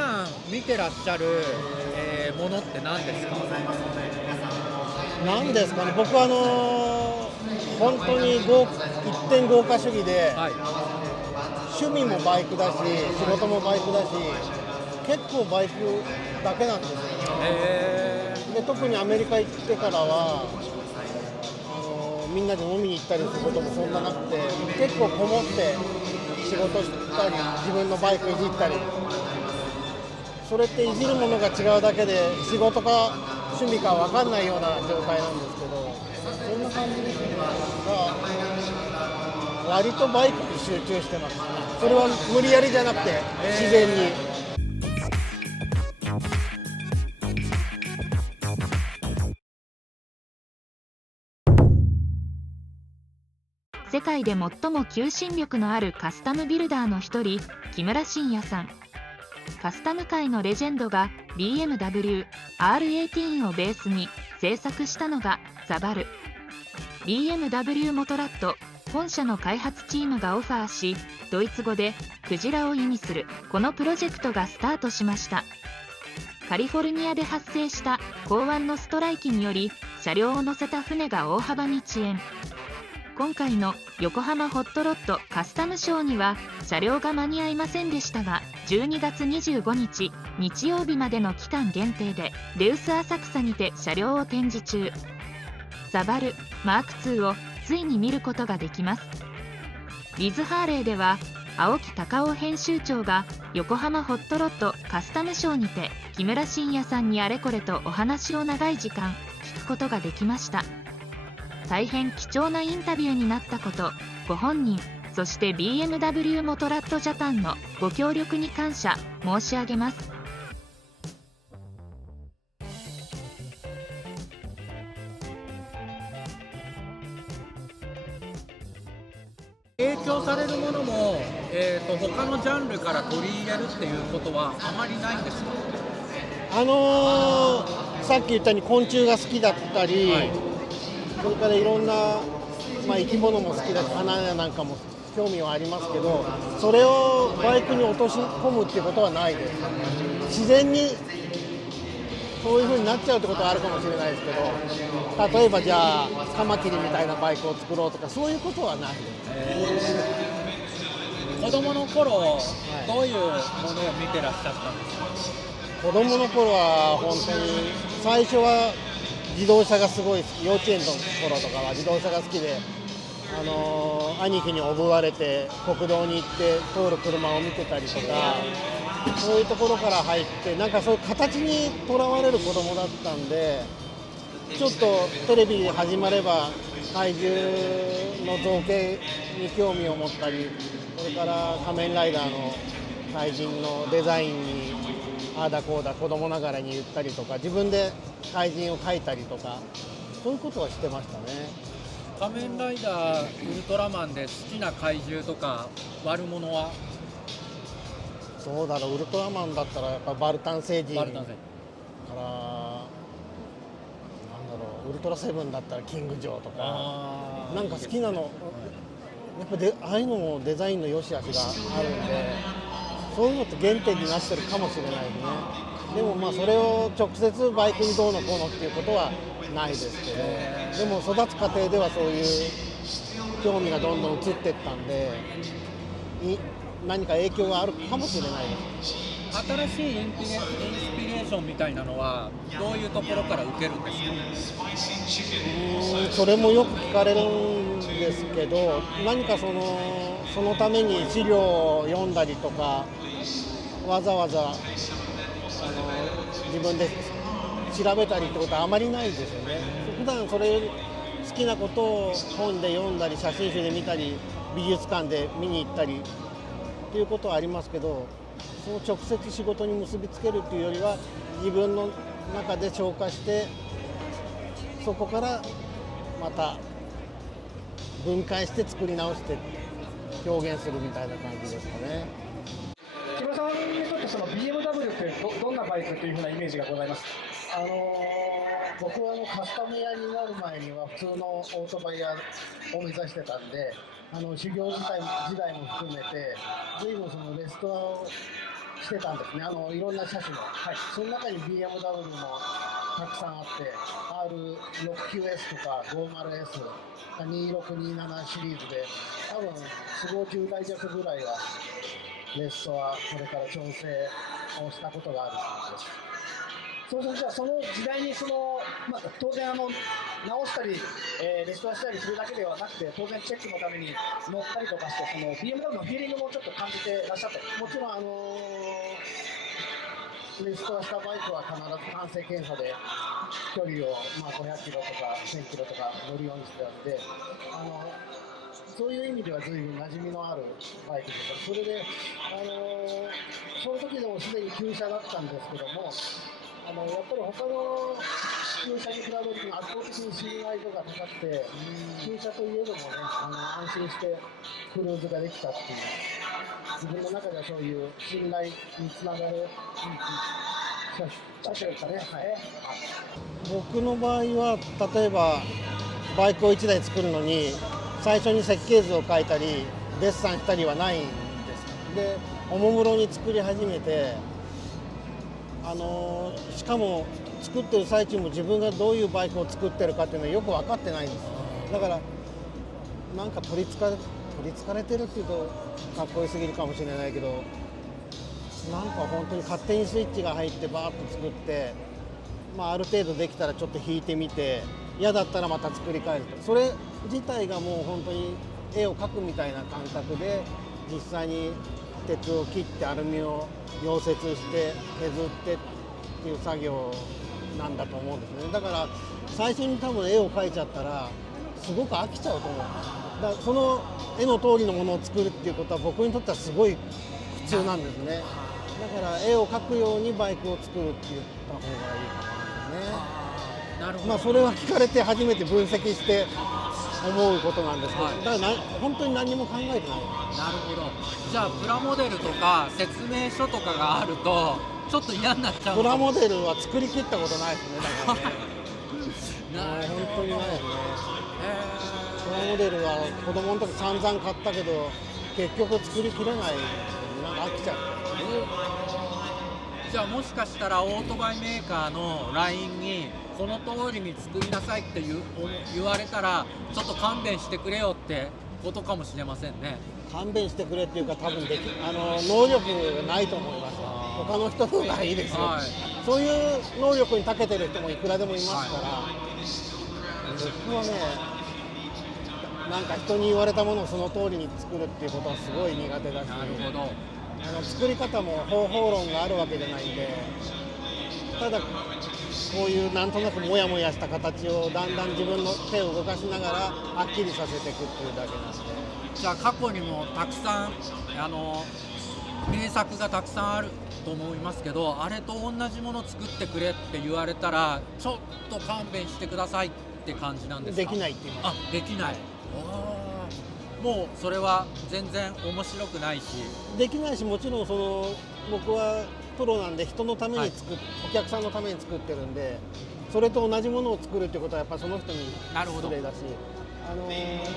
段見てらっしゃる、ものって何ですか？なんですかね、僕は本当に一点豪華主義で、はい。趣味もバイクだし、仕事もバイクだし、結構バイクだけなんですよ。で、特にアメリカ行ってからは、みんなで飲みに行ったりすることもそんななくて、結構こもって仕事したり、自分のバイクいじったり、それっていじるものが違うだけで、仕事か趣味か分かんないような状態なんですけど、そんな感じですね。割とバイクに集中してます。それは無理やりじゃなくて、自然に。世界で最も求心力のあるカスタムビルダーの一人、木村慎也さん。カスタム界のレジェンドが BMW R18 をベースに制作したのがザバル。BMW モトラット本社の開発チームがオファーし、ドイツ語でクジラを意味するこのプロジェクトがスタートしました。カリフォルニアで発生した港湾のストライキにより、車両を乗せた船が大幅に遅延。今回の横浜ホットロッドカスタムショーには車両が間に合いませんでしたが、12月25日日曜日までの期間限定でレウス浅草にて車両を展示中。ザバルマーク2をついに見ることができます。ウィズハーレーでは青木隆夫編集長が横浜ホットロッドカスタムショーにて木村慎也さんにあれこれとお話を長い時間聞くことができました。大変貴重なインタビューになったこと、ご本人、そして BMW モトラットジャパンのご協力に感謝申し上げます。影響されるものも、他のジャンルから取り入れるっていうことはあまりないんですか？さっき言ったように昆虫が好きだったり、はい。それからいろんな、生き物も好きだし、花やなんかも興味はありますけど、それをバイクに落とし込むっていうことはないです。自然にそういう風になっちゃうってことはあるかもしれないですけど、例えばじゃあカマキリみたいなバイクを作ろうとか、そういうことはないです。子供の頃、どういうものを見てらっしゃったんですか？子供の頃は本当に最初は自動車がすごい好き、幼稚園の頃とかは自動車が好きで、兄貴におぶわれて国道に行って通る車を見てたりとか、そういうところから入って、なんかそういう形にとらわれる子供だったんで、ちょっとテレビ始まれば怪獣の造形に興味を持ったり、それから仮面ライダーの怪人のデザインにああだこうだ子供ながらに言ったりとか、自分で怪人を描いたりとか、そういうことはしてましたね。仮面ライダー、ウルトラマンで好きな怪獣とか悪者は？そうだろう、ウルトラマンだったらやっぱバルタン星人から、バルタン星なんだろう、ウルトラセブンだったらキングジョーとか、なんか好きなの、やっぱでああいうのもデザインの良し悪しがあるんで、そういうのって原点になってるかもしれないですね。でもそれを直接バイクにどうのこうのっていうことはないですけど、でも育つ過程ではそういう興味がどんどん移っていったんで、何か影響があるかもしれないです。新しいインスピレーションみたいなのはどういうところから受けるんですか？それもよく聞かれるんですけど、何かそのために資料を読んだりとか、わざわざ自分で調べたりってことはあまりないですよね。普段それ好きなことを本で読んだり、写真集で見たり、美術館で見に行ったりっていうことはありますけど、その直接仕事に結びつけるっていうよりは、自分の中で消化して、そこからまた分解して作り直して表現するみたいな感じですかね。木村さんにとってその BMW ってどんなバイクというふうなイメージがございますか？僕はカスタム屋になる前には普通のオートバイ屋を目指してたんで、修行時代も含めて随分そのレストアをしてたんですね。いろんな車種の、その中に BMW もたくさんあって、 R69S とか 50S、 2627シリーズで多分40台弱ぐらいはレストア、それから調整をしたことがあるそうです。そうすると、じゃあその時代に当然直したり、レストアしたりするだけではなくて、当然チェックのために乗ったりとかして、その BMW のフィーリングもちょっと感じてらっしゃって。もちろんレストアしたバイクは必ず完成検査で距離を500キロとか1000キロとか乗るようにしてたので、そういう意味では随分馴染みのあるバイクでした。それで、その時でもすでに旧車だったんですけども、やっぱり他の旧車に比べると圧倒的に信頼度が高くて、旧車といえどもね、安心してクルーズができたっていう、自分の中ではそういう信頼につながる車種ですかね。僕の場合は例えばバイクを1台作るのに最初に設計図を書いたりデッサンしたりはないんです。で、おもむろに作り始めて、しかも作ってる最中も自分がどういうバイクを作ってるかっていうのはよく分かってないんです。だからなんか取りつかれてるっていうとかっこよすぎるかもしれないけど、なんか本当に勝手にスイッチが入ってバーッと作って、ある程度できたらちょっと弾いてみて、嫌だったらまた作り変えると、それ自体がもう本当に絵を描くみたいな感覚で、実際に鉄を切ってアルミを溶接して削ってっていう作業なんだと思うんですね。だから最初に多分絵を描いちゃったらすごく飽きちゃうと思う。だからその絵の通りのものを作るっていうことは僕にとってはすごい苦痛なんですね。だから絵を描くようにバイクを作るって言った方がいいかなですね。なるほど。それは聞かれて初めて分析して思うことなんですけど、だから本当に何も考えてない。なるほど。じゃあプラモデルとか説明書とかがあるとちょっと嫌になっちゃう。プラモデルは作り切ったことないですね。だからね本当にないよね。プラモデルは子供の時散々買ったけど結局作りきれない、なんか飽きちゃう。じゃあもしかしたらオートバイメーカーの LINE にこの通りに作りなさいって言われたらちょっと勘弁してくれよってことかもしれませんね。勘弁してくれっていうか、多分能力がないと思います。他の人の方がいいですよ、そういう能力に長けてる人もいくらでもいますから、僕はね、なんか人に言われたものをその通りに作るっていうことはすごい苦手だし、なるほど。作り方も方法論があるわけじゃないんで、ただこういうなんとなくモヤモヤした形をだんだん自分の手を動かしながらはっきりさせていくっていうだけなんで。じゃあ過去にもたくさん名作がたくさんあると思いますけど、あれと同じもの作ってくれって言われたらちょっと勘弁してくださいって感じなんですか？できないって言います。できない。もうそれは全然面白くないし。できないし、もちろん僕はプロなんで人のためにお客さんのために作ってるんで、それと同じものを作るってことはやっぱりその人に失礼だし、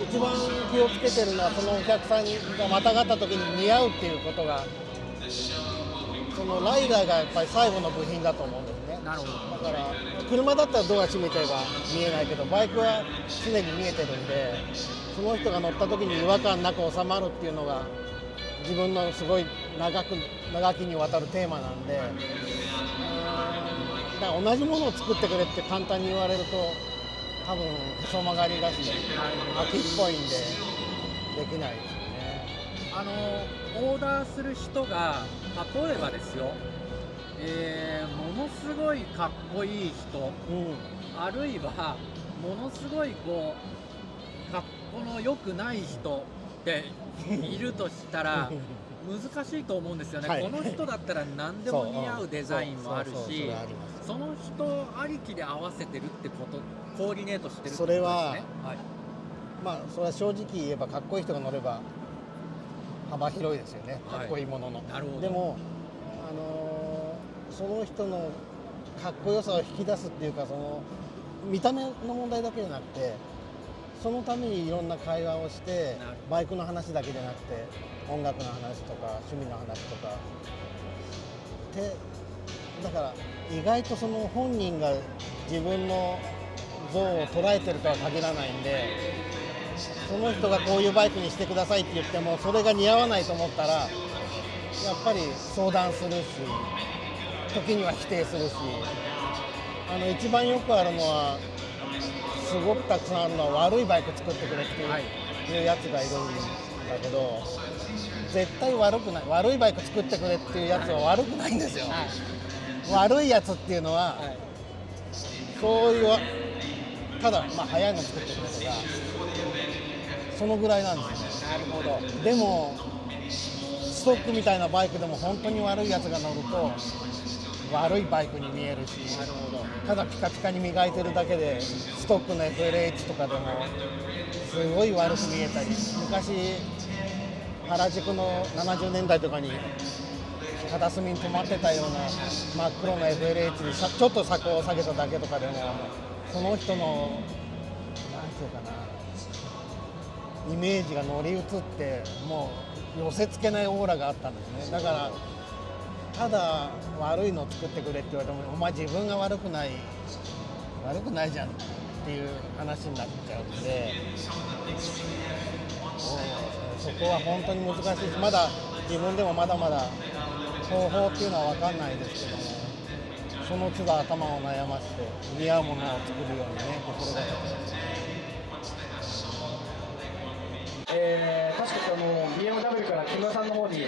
一番気をつけてるのはそのお客さんがまたがった時に似合うっていうことが、そのライダーがやっぱり最後の部品だと思うんですね。なるほど。だから車だったらドア閉めちゃえば見えないけど、バイクは常に見えてるんで、その人が乗った時に違和感なく収まるっていうのが自分のすごい長きにわたるテーマなんで、だから同じものを作ってくれって簡単に言われると多分へそ曲がりだし飽きっぽいんでできないですよね。オーダーする人が例えばですよ、ものすごいかっこいい人、あるいはものすごいかっこの良くない人っているとしたら難しいと思うんですよね、この人だったら何でも似合うデザインもあるし、その人ありきで合わせてるってこと、コーディネートしてるってことですね。それは、それは正直言えばかっこいい人が乗れば幅広いですよね、かっこいいものの。でもその人のかっこよさを引き出すっていうか、その見た目の問題だけじゃなくて、そのためにいろんな会話をして、バイクの話だけじゃなくて音楽の話とか趣味の話とか、だから意外とその本人が自分の像を捉えてるとは限らないんで、その人がこういうバイクにしてくださいって言ってもそれが似合わないと思ったらやっぱり相談するし、時には否定するし、一番よくあるのはすごくたくさんあるのは悪いバイク作ってくれっていうやつがいるんだけど、絶対悪くない。悪いバイク作ってくれっていうやつは悪くないんですよ。悪いやつっていうのは、そういうただ速いの作ってくれとかそのぐらいなんですよね。なるほど。でもストックみたいなバイクでも本当に悪いやつが乗ると悪いバイクに見えるし、ただピカピカに磨いてるだけでストックの FLH とかでもすごい悪く見えたり、昔原宿の70年代とかに片隅に止まってたような真っ黒な FLH にちょっと車高を下げただけとかでもその人のなんていうかなイメージが乗り移ってもう寄せ付けないオーラがあったんですね。だからただ悪いのを作ってくれって言われてもお前自分が悪くないじゃんっていう話になっちゃうんで、そこは本当に難しいし、まだ自分でもまだまだ方法っていうのは分かんないですけども、その都度頭を悩ませて似合うものを作るようにね心がけてます。確かにBMW から木村さんの方に、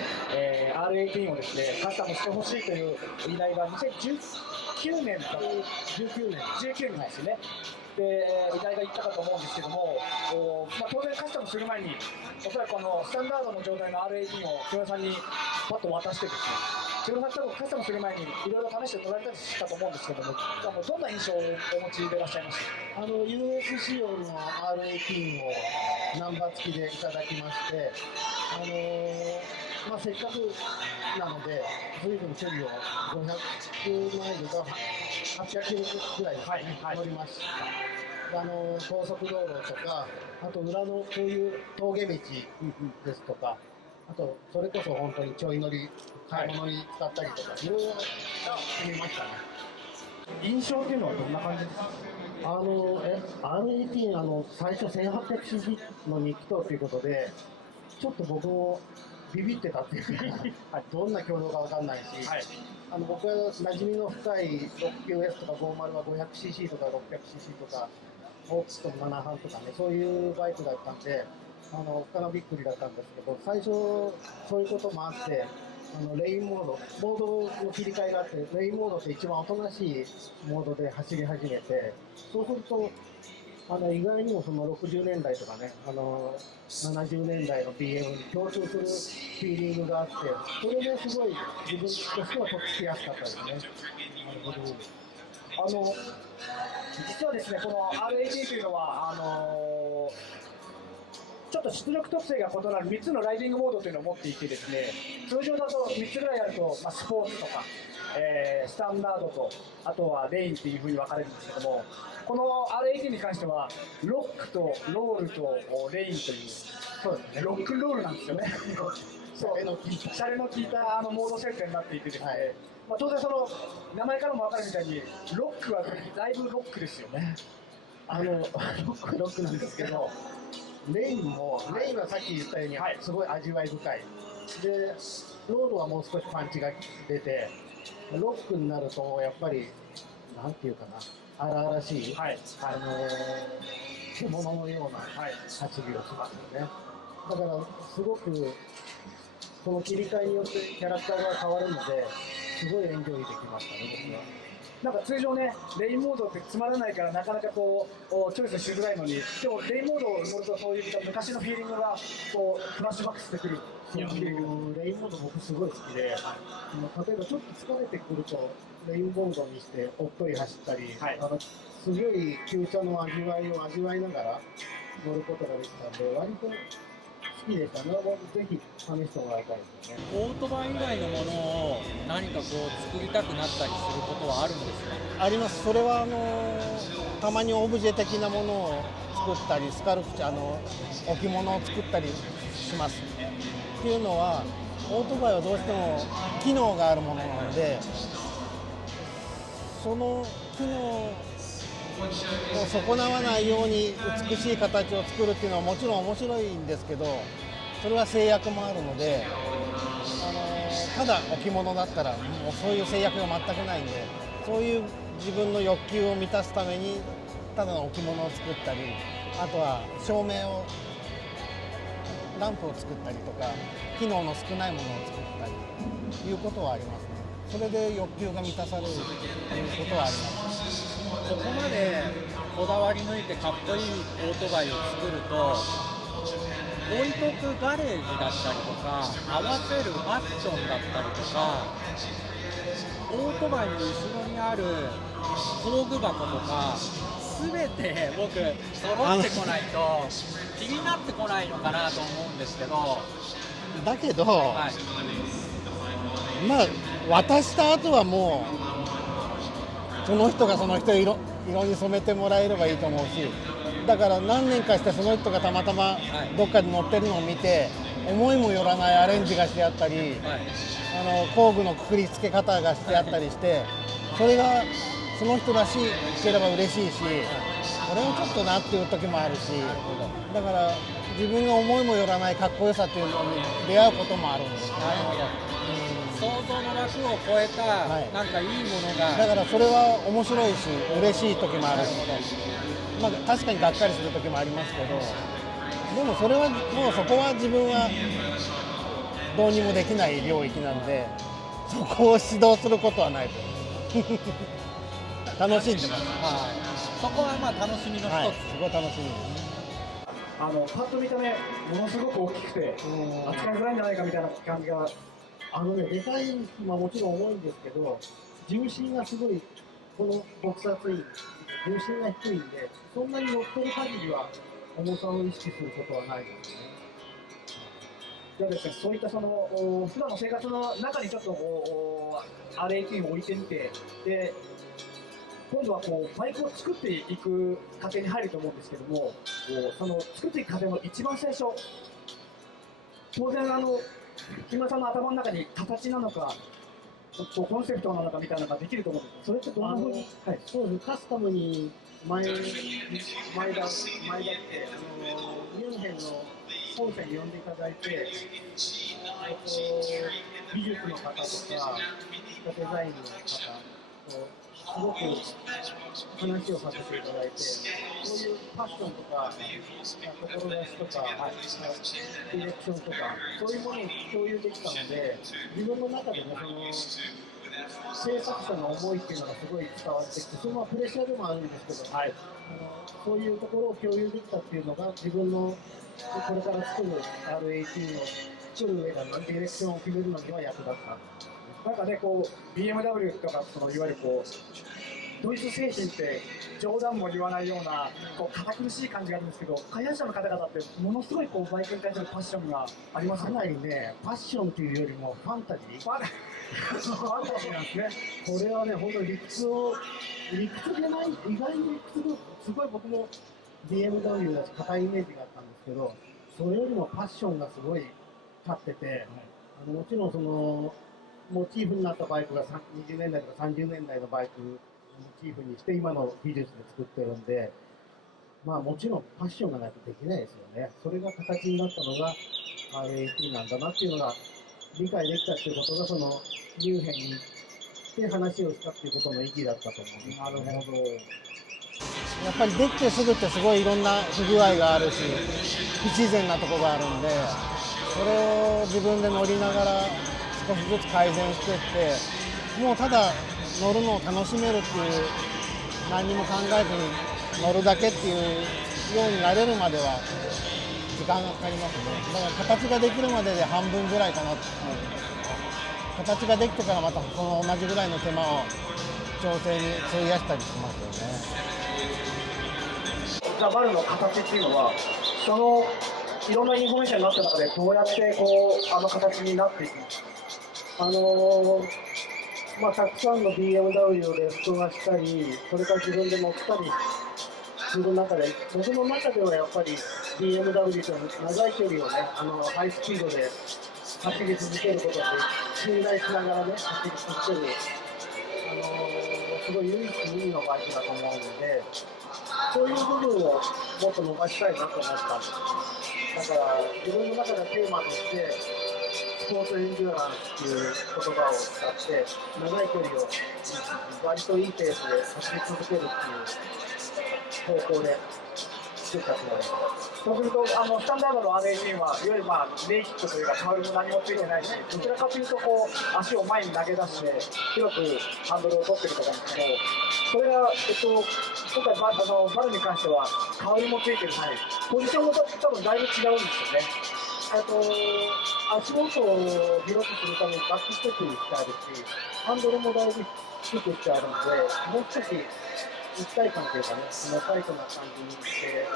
R18 をですねカスタムしてほしいという依頼が2019年か19年ですよね。で依頼がいったかと思うんですけども、当然カスタムする前におそらくスタンダードの状態の R18 を木村さんにパッと渡してですね、木村さん多分カスタムする前にいろいろ試して乗られたりしたと思うんですけども、どんな印象をお持ちでいらっしゃいますか？US 仕様の R18 をナンバー付きでいただきまして、せっかくなので随分距離を500マイルか800キロぐらいですね、乗りました。高速道路とか、あと裏のこういう峠道ですとか、あとそれこそ本当にちょい乗り買い物に使ったりとかいろいろしてみましたね。印象っていうのはどんな感じですか？R18 最初 1800cc の2気筒ということでちょっと僕もビビってたっていうかどんな挙動か分かんないし、僕は馴染みの深い 6QS とか50は 500cc とか 600cc とかオークスと7半とかね、そういうバイクだったんでからびっくりだったんですけど、最初そういうこともあってレインモードの切り替えがあって、レインモードって一番おとなしいモードで走り始めて、そうすると意外にもその60年代とかね70年代の BM に共通するフィーリングがあって、それですごい自分としてはとっつきやすかったですね。実はですね、この R18 というのはちょっと出力特性が異なる3つのライディングモードというのを持っていてですね、通常だと3つぐらいあると、スポーツとか、スタンダードと、あとはレインっていうふうに分かれるんですけども、この R18 に関してはロックとロールとレインという、そうですね、ロックンロールなんですよね。シャレの効いたモード設定になっていてですね、当然その名前からも分かるみたいにロックはだいぶロックですよね。ロックなんですけど、レインはさっき言ったようにすごい味わい深いで、ロールはもう少しパンチが出て、ロックになるとやっぱりなんていうかな、荒々しい、獣のような走りをしますよね。だからすごくこの切り替えによってキャラクターが変わるので、すごいエンジョイできましたね、僕は。なんか通常ね、レインモードってつまらないからなかなかこうチョイスしづらいのに、でもレインモードを乗るとそういう昔のフィーリングがこうフラッシュバックしてくる。レインモード僕すごい好きで、例えばちょっと疲れてくるとレインモードにしておっとり走ったり、すごい急車の味わいを味わいながら乗ることができたんで、割と好きでしたね。ぜひ試してもらいたいですよね。オートバイ以外のものを何かこう作りたくなったりすることはあるんですか？あります。それはたまにオブジェ的なものを作ったり、スカルプチャーの置物を作ったりします。っていうのはオートバイはどうしても機能があるものなので、その機能を損なわないように美しい形を作るっていうのはもちろん面白いんですけど、それは制約もあるので、ただ置物だったらもうそういう制約が全くないんで、そういう自分の欲求を満たすためにただの置物を作ったり、あとは照明をランプを作ったりとか、機能の少ないものを作ったりということはありますね。それで欲求が満たされるということはあります。ここまでこだわり抜いてかっこいいオートバイを作ると、置いとくガレージだったりとか、合わせるファッションだったりとか、オートバイの後ろにある工具箱とか、すべて僕揃ってこないと気になってこないのかなと思うんですけど。だけど、はい、まあ渡した後はもうその人がその人色に染めてもらえればいいと思うし、だから何年かしてその人がたまたまどっかで乗ってるのを見て、思いもよらないアレンジがしてあったり、工具のくくりつけ方がしてあったりして、それがその人らしければ嬉しいし、これはちょっとなっていう時もあるし、だから自分が思いもよらないかっこよさっていうのに出会うこともあるんですね。想像の枠を超えた、なんかいいものが、だからそれは面白いし嬉しい時もあるし、まあ、確かにがっかりする時もありますけど、でもそれはもうそこは自分はどうにもできない領域なので、そこを指導することはないと楽しんでます。そこはまあ楽しみの一つ、そこは楽しみです。パッと見た目ものすごく大きくて扱いづらいんじゃないかみたいな感じが、でかいのはもちろん重いんですけど、重心がすごい、このボクサーツイン重心が低いんで、そんなに乗ってる限りは重さを意識することはないですね。じゃあですね、そういったその普段の生活の中にちょっとR18 を置いてみて、で今度はこうバイクを作っていく過程に入ると思うんですけども、その作っていく過程の一番最初、当然木村さんの頭の中に形なのかコンセプトなのかみたいなのができると思うんです。それってどんなふうに、そうです、カスタムに前だってミュンヘンの本社に呼んでいただいて、美術の方とかデザインの方とすごく話をさせていただいて、そういうファッションとか志とかディレクションとかそういうものを共有できたので、自分の中でね、その制作者の思いっていうのがすごい伝わってきて、それはプレッシャーでもあるんですけど、そういうところを共有できたっていうのが自分のこれから作る R18 を作る上でのディレクションを決めるのには役立った。なんかね、こう BMW とかいわゆるこうドイツ製品って冗談も言わないようなこう堅苦しい感じがあるんですけど、開発者の方々ってものすごいこうバイクに対するパッションがありますよね。かなりね、パッションというよりもファンタジー。ファンタジーなんですね。これはね、本当に理屈でない、意外に理屈のすごい僕も BMW だし硬いイメージがあったんですけど、それよりもパッションがすごい立ってて、もちろんそのモチーフになったバイクが20年代とか30年代のバイクをモチーフにして今の技術で作ってるんで、まあもちろんパッションがないとできないですよね。それが形になったのが R18 なんだなっていうのが理解できたっていうことが、そのミュンヘンに行って話をしたっていうことの意義だったと思うんです。なるほど。やっぱりできてすぐってすごいいろんな不具合があるし、不自然なところがあるんで、それを自分で乗りながら少しずつ改善していって、もうただ乗るのを楽しめるっていう、何も考えずに乗るだけっていうようになれるまでは時間がかかりますね。だから形ができるまでで半分ぐらいかなっていう。形ができてからまたその同じぐらいの手間を調整に費やしたりしますよね。ザ・バルの形っていうのは、そのいろんなインフォメーションになった中でどうやってこう形になっていくんですか？たくさんの BMW をレストアしたり、それから自分で乗ったりする中で、僕の中ではやっぱり BMW と長い距離をね、ハイスピードで走り続けることに信頼しながらね、走り続ける、すごい唯一無二のバイクだと思うので、そういう部分をもっと伸ばしたいなと思ったんです。だから自分の中でテーマとしてスポーツエンデュアランスっていう言葉を使って長い距離を割といいペースで走り続けるっていう方向で作ったつもりです。そうするとスタンダードの RAC はいわゆるレイキックというかタオルも何もついてないし、どちらかというとこう足を前に投げ出して広くハンドルを取ってるとかですけど、それが、今回バルに関してはタオルもついてるし、ポジションも多分だいぶ違うんですよね。足元を広くするためにバックステップにしてあるし、ハンドルもだいぶ低くしてあるので、もう少し一体感というかね、タイトな感じにして、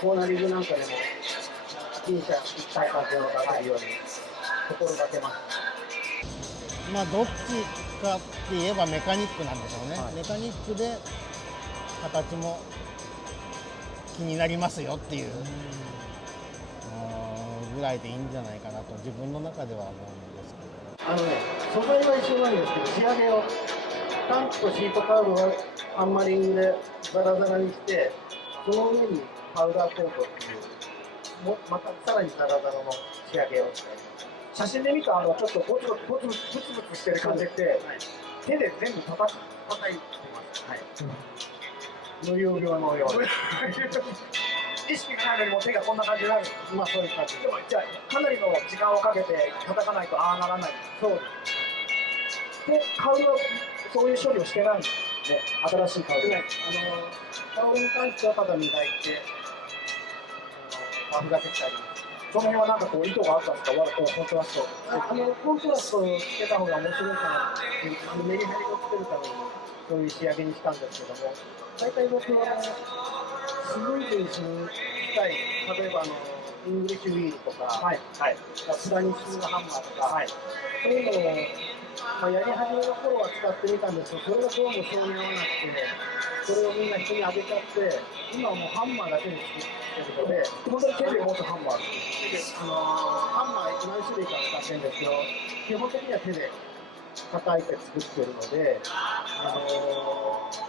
コーナリングなんかでも、一体感というのが出せるように心がけます。まあどっちかって言えばメカニックなんでしょうね、メカニックで形も気になりますよっていうぐらいでいいんじゃないかなと自分の中では思うんですけど、素材は一緒なんですけど、仕上げをタンクとシートカウルをハンマリングでザラザラにして、その上にパウダーコートっていうまたさらにザラザラの仕上げをして、写真で見たちょっとボツボツしてる感じで、手で全部叩いてます。はい。無料病のように。意識がないのにも手がこんな感じになる。まあそういう感じ。でもじゃあかなりの時間をかけて叩かないとああならない。そうです。でカウルはそういう処理をしてないんですね。新しいカウル。カウルに関してはただ磨いてパフができたり。その辺はなんかこう意図があったんですか、コントラスト。コントラストをつけた方が面白いかなっていう、メリハリをつけるためにそういう仕上げにしたんですけども、大体僕はスムーズにする機械、例えばイングリッシュウィールとか、プラニッシングハンマーとか、そういうのを、やり始めの頃は使ってみたんですけど、それがどうも性に合わなくて、それをみんな人にあげちゃって、今はもうハンマーだけに作ってるので、本当に手で持つハンマーです。ハンマー何種類か使ってるんですけど、基本的には手で叩いて作ってるので、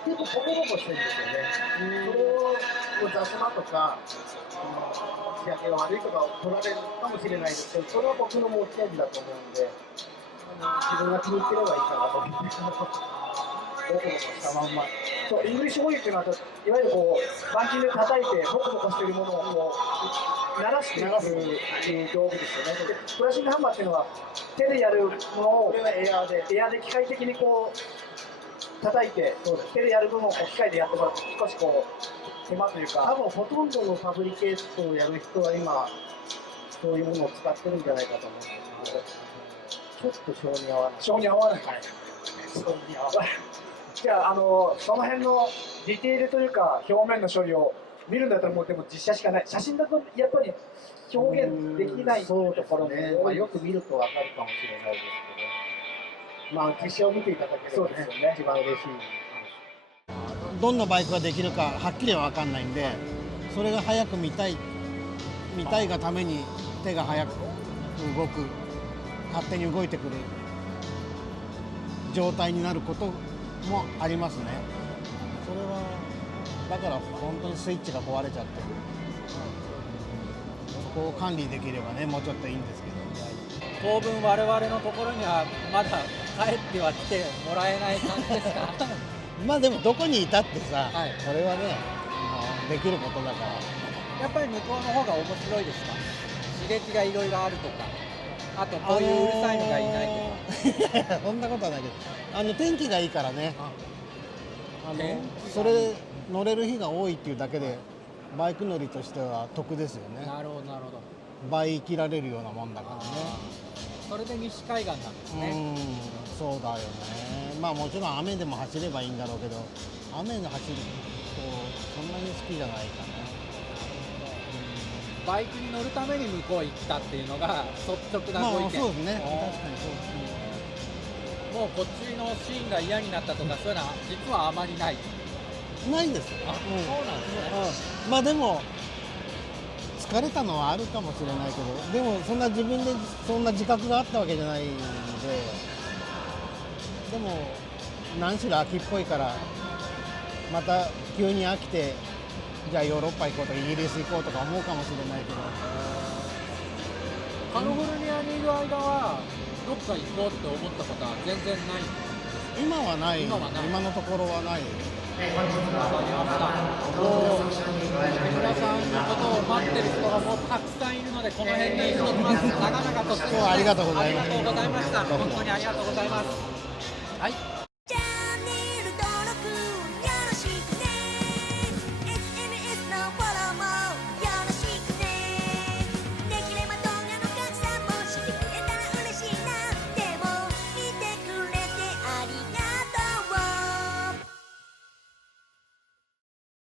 結構ポコポコしてるんですよね。それを雑なとか、仕上げが悪いとか取られるかもしれないですけど、それは僕の持ち味だと思うんで、自分が気に入ってればいいかなと思って。ボコボコしたまんま。そう、イングリッシュホイールっていうのは、いわゆるこう、板金で叩いて、ボコボコしているものをこう、鳴らしていく道具ですよね。で、プラシングハンマーっていうのは、手でやるものを、エアーで機械的にこう、叩いて、手でやる部分をこう機械でやってもらって、少しこう、手間というか、多分ほとんどのファブリケートをやる人は今、そういうものを使ってるんじゃないかと思うんですけど、ちょっと性に合わない。性に合わない。はい。性に合わない。じゃあ、その辺のディテールというか表面の処理を見るんだったらもうでも実写しかない。写真だとやっぱり表現できないところも、よく見ると分かるかもしれないですけど、実写を見ていただければね、一番嬉しい。どんなバイクができるかはっきりは分かんないんで、それが早く見たいがために手が早く動く、勝手に動いてくる状態になることもありますね。それはだから本当にスイッチが壊れちゃって、そこを管理できればね、もうちょっといいんですけど、当分我々のところにはまだ帰っては来てもらえない感じですか？まあでもどこにいたってさ、これはね、できることだから。やっぱり向こうの方が面白いですか？刺激がいろいろあるとか、あとこういううるさいのがいないとか。そんなことはないけど、天気がいいからね、それ乗れる日が多いっていうだけでバイク乗りとしては得ですよね。なるほどなるほど。倍生きられるようなもんだからね。それで西海岸なんですね。そうだよね。まあもちろん雨でも走ればいいんだろうけど、雨で走るとそんなに好きじゃないかな。バイクに乗るために向こう行ったっていうのが率直なご意見。そうですね。確かにそうですね。もうこっちのシーンが嫌になったとかそういうのは実はあまりない。ないですよ。そうなんですね。まあでも疲疲れたのはあるかもしれないけど、でもそんな自分でそんな自覚があったわけじゃないんで、でも何しろ秋っぽいからまた急に飽きて、じゃあヨーロッパ行こうとかイギリス行こうとか思うかもしれないけど、カリフォルニアにいる間はどっか行こうって思ったことは全然ないんです。今はない、今はない今のところはない。わかりました。もう木村さんのことを待ってる人がもうたくさんいるので、この辺にしときます。長々とすみません。ありがとうございます。ありがとうございました。本当にありがとうございます。はい。